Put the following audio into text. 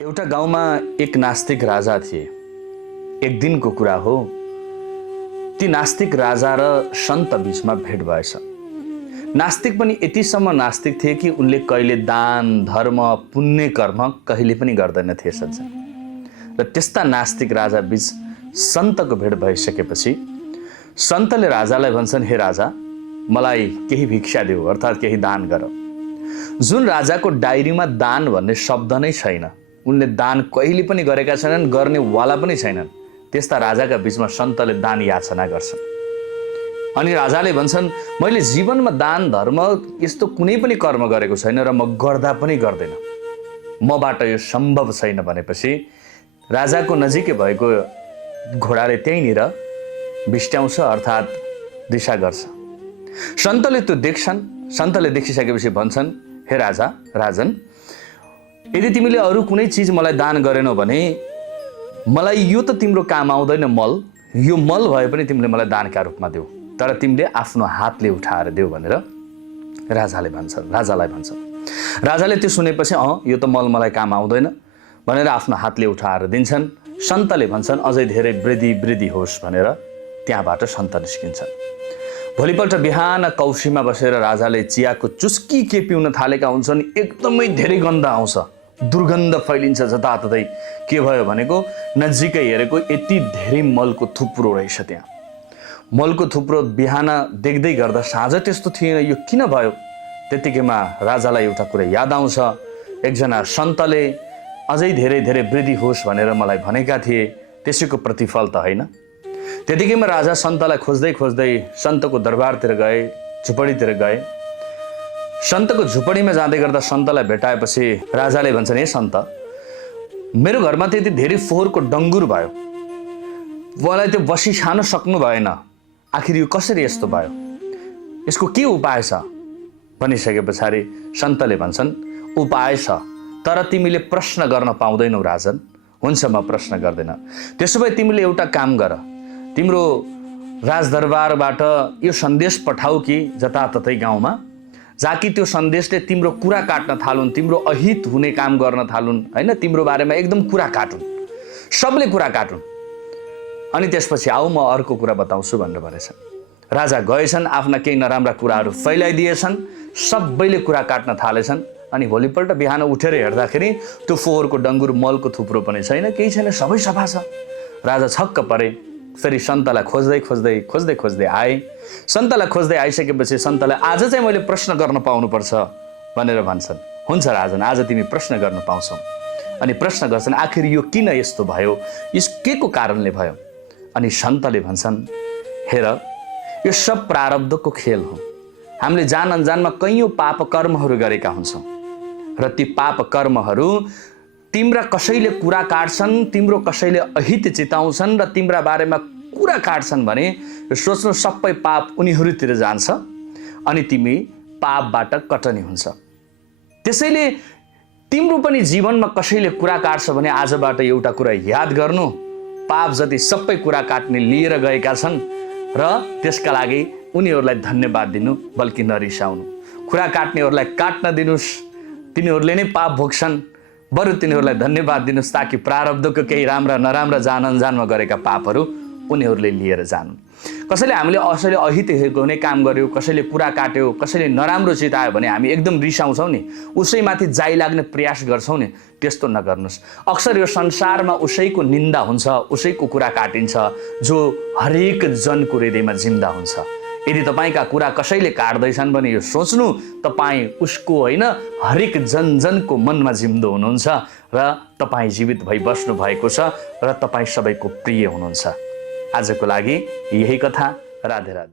एउटा गाउँमा एक नास्तिक राजा थिए। एक दिनको कुरा हो, ती नास्तिक राजा र सन्त बीचमा भेट भएछ। नास्तिक पनि यतिसम्म नास्तिक थिए कि उनले कहिले दान धर्म पुण्य कर्म कहिले पनि गर्दैनथे सज्जन। र त्यस्ता नास्तिक राजा बीच सन्तको भेट भइसकेपछि सन्तले राजालाई भन्छन्, हे राजा, मलाई केही भिक्षा देऊ, अर्थात् केही दान गर। जुन राजाको डायरीमा दान भन्ने शब्द नै छैन, उनले दान कहिले पनि गरेका छैनन्, गर्ने वाला पनि छैनन्, त्यस्ता राजाका बीचमा सन्तले दान याचना गर्छन्। अनि राजाले भन्छन्, मैले जीवनमा दान धर्म यस्तो कुनै पनि कर्म गरेको छैन र म गर्दा पनि गर्दैन, मबाट यो सम्भव छैन भनेपछि राजाको नजिकै भएको घोडाले त्यहीँनिर बिस्ट्याउँछ, अर्थात् दिशा गर्छ। सन्तले त्यो देख्छन्। सन्तले देखिसकेपछि भन्छन्, हे राजा, राजन, यदि तिमीले अरू कुनै चिज मलाई दान गरेनौ भने मलाई यो त तिम्रो काम आउँदैन मल, यो मल भए पनि तिमीले मलाई दानका रूपमा देऊ, तर तिमीले आफ्नो हातले उठाएर देऊ भनेर राजालाई भन्छन्। राजाले त्यो सुनेपछि यो त मल मलाई काम आउँदैन भनेर आफ्नो हातले उठाएर दिन्छन्। सन्तले भन्छन्, अझै धेरै वृद्धि होस् भनेर त्यहाँबाट सन्त निस्किन्छन्। भोलिपल्ट बिहान कौशीमा बसेर राजाले चियाको चुस्की के पिउन थालेका हुन्छन्। एकदमै धेरै गन्ध आउँछ, दुर्गन्ध फैलिन्छ जताततै। के भयो भनेको नजिकै हेरेको यति धेरै मलको थुप्रो रहेछ। त्यहाँ मलको थुप्रो बिहान देख्दै गर्दा साँझ त्यस्तो थिएन, यो किन भयो? त्यतिकैमा राजालाई एउटा कुरा याद आउँछ, एकजना सन्तले अझै धेरै वृद्धि होस् भनेर मलाई भनेका थिए, त्यसैको प्रतिफल त होइन। त्यतिकैमा राजा सन्तलाई खोज्दै सन्तको दरबारतिर गए, झुपडीतिर गए। सन्तको झुपडीमा जाँदै गर्दा सन्तलाई भेटाएपछि राजाले भन्छन्, हे सन्त, मेरो घरमा त यति धेरै फोहोरको डङ्गुर भयो, मलाई त्यो बसी खान सक्नु भएन, आखिर यो कसरी यस्तो भयो, यसको के उपाय छ भनिसके पछाडि सन्तले भन्छन्, उपाय छ, तर तिमीले प्रश्न गर्न पाउँदैनौ राजन। हुन्छ, म प्रश्न गर्दैन। त्यसो भए तिमीले एउटा काम गर, तिम्रो राजदरबारबाट यो सन्देश पठाऊ कि जताततै गाउँमा, जाकि त्यो सन्देशले तिम्रो कुरा काट्न थालुन्, तिम्रो अहित हुने काम गर्न थालुन्, होइन, तिम्रो बारेमा एकदम कुरा काटुन्, सबले कुरा काटुन्, अनि त्यसपछि आऊ म अर्को कुरा बताउँछु भनेर भनेछन्। राजा गएछन्, आफ्ना केही नराम्रा कुराहरू फैलाइदिएछन्, सबैले कुरा काट्न थालेछन्। अनि भोलिपल्ट बिहान उठेर हेर्दाखेरि त्यो फोहोरको डङ्गुर मलको थुप्रो पनि छैन, केही छैन, सबै सफा छ। राजा छक्क परे। फेरि सन्तलाई खोज्दै आए। सन्तलाई खोज्दै आइसकेपछि सन्तलाई आज चाहिँ मैले प्रश्न गर्न पाउनुपर्छ भनेर भन्छन्। हुन्छ राजन, आज तिमी प्रश्न गर्न पाउँछौ। अनि प्रश्न गर्छन्, आखिर यो किन यस्तो भयो, यस के को कारणले भयो? अनि सन्तले भन्छन्, हेर, यो सब प्रारब्धको खेल हो। हामीले जान अनजानमा कैयौँ पाप कर्महरू गरेका हुन्छौँ र ती पाप कर्महरू तिम्रा कसैले कुरा काट्छन्, तिम्रो कसैले अहित चिताउँछन् र तिम्रा बारेमा कुरा काट्छन् भने सोच्नु सबै पाप उनीहरूतिर जान्छ अनि तिमी पापबाट कटनी हुन्छ। त्यसैले तिम्रो पनि जीवनमा कसैले कुरा काट्छ भने आजबाट एउटा कुरा याद गर्नु, पाप जति सबै कुरा काट्ने लिएर गएका छन् र त्यसका लागि उनीहरूलाई धन्यवाद दिनु, बल्कि नरिसाउनु। कुरा काट्नेहरूलाई काट्न दिनुस्, तिनीहरूले नै पाप भोग्छन्, बरु तिनीहरूलाई धन्यवाद दिनुहोस्, ताकि प्रारब्धको केही राम्रा नराम्रा जान अनजानमा गरेका पापहरू उनीहरूले लिएर जानु। कसैले अहित हुने काम गर्यो, कसैले कुरा काट्यो, कसैले नराम्रो चितायो भने हामी एकदम रिसाउँछौँ नि, उसैमाथि जाइ लाग्ने प्रयास गर्छौँ नि, त्यस्तो नगर्नुहोस्। अक्सर यो संसारमा उसैको निन्दा हुन्छ, उसैको कुरा काटिन्छ जो हरेक जनको हृदयमा जिम्दा हुन्छ। यदि तपाईँका कुरा कसैले काट्दैछन् भने यो सोच्नु, तपाईँ उसको होइन, हरेक जनको मनमा जिम्दो हुनुहुन्छ र तपाईँ जीवित भई बस्नु भएको छ र तपाईँ सबैको प्रिय हुनुहुन्छ। आजको लागि यही कथा। राधे राधे।